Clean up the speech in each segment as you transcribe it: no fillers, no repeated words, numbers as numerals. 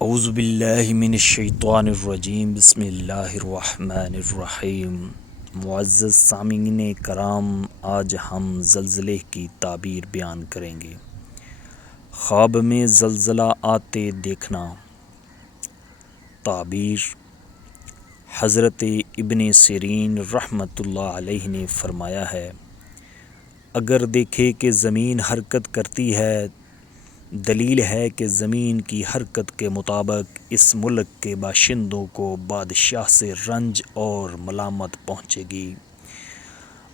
اعوذ باللہ من الشیطان الرجیم، بسم اللہ الرحمن الرحیم۔ معزز سامعین کرام، آج ہم زلزلے کی تعبیر بیان کریں گے۔ خواب میں زلزلہ آتے دیکھنا۔ تعبیر: حضرت ابن سیرین رحمۃ اللہ علیہ نے فرمایا ہے، اگر دیکھے کہ زمین حرکت کرتی ہے، دلیل ہے کہ زمین کی حرکت کے مطابق اس ملک کے باشندوں کو بادشاہ سے رنج اور ملامت پہنچے گی۔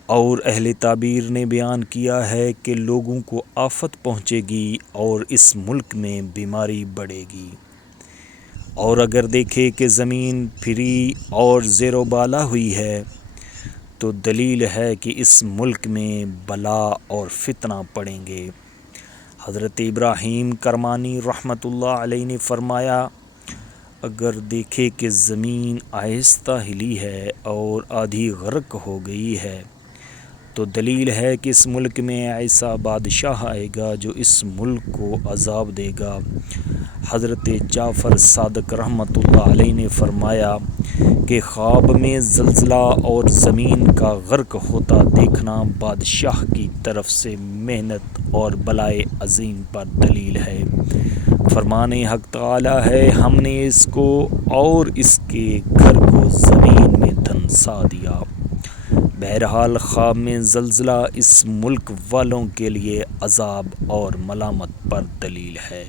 اور اہل تعبیر نے بیان کیا ہے کہ لوگوں کو آفت پہنچے گی اور اس ملک میں بیماری بڑھے گی۔ اور اگر دیکھے کہ زمین پھری اور زیر و بالا ہوئی ہے، تو دلیل ہے کہ اس ملک میں بلا اور فتنہ پڑیں گے۔ حضرت ابراہیم کرمانی رحمۃ اللہ علیہ نے فرمایا، اگر دیکھے کہ زمین آہستہ ہلی ہے اور آدھی غرق ہو گئی ہے، تو دلیل ہے کہ اس ملک میں ایسا بادشاہ آئے گا جو اس ملک کو عذاب دے گا۔ حضرت جعفر صادق رحمۃ اللہ علیہ نے فرمایا کہ خواب میں زلزلہ اور زمین کا غرق ہوتا دیکھنا بادشاہ کی طرف سے محنت اور بلائے عظیم پر دلیل ہے۔ فرمان حق تعالی ہے، ہم نے اس کو اور اس کے گھر کو زمین میں دھنسا دیا۔ بہرحال خواب میں زلزلہ اس ملک والوں کے لیے عذاب اور ملامت پر دلیل ہے۔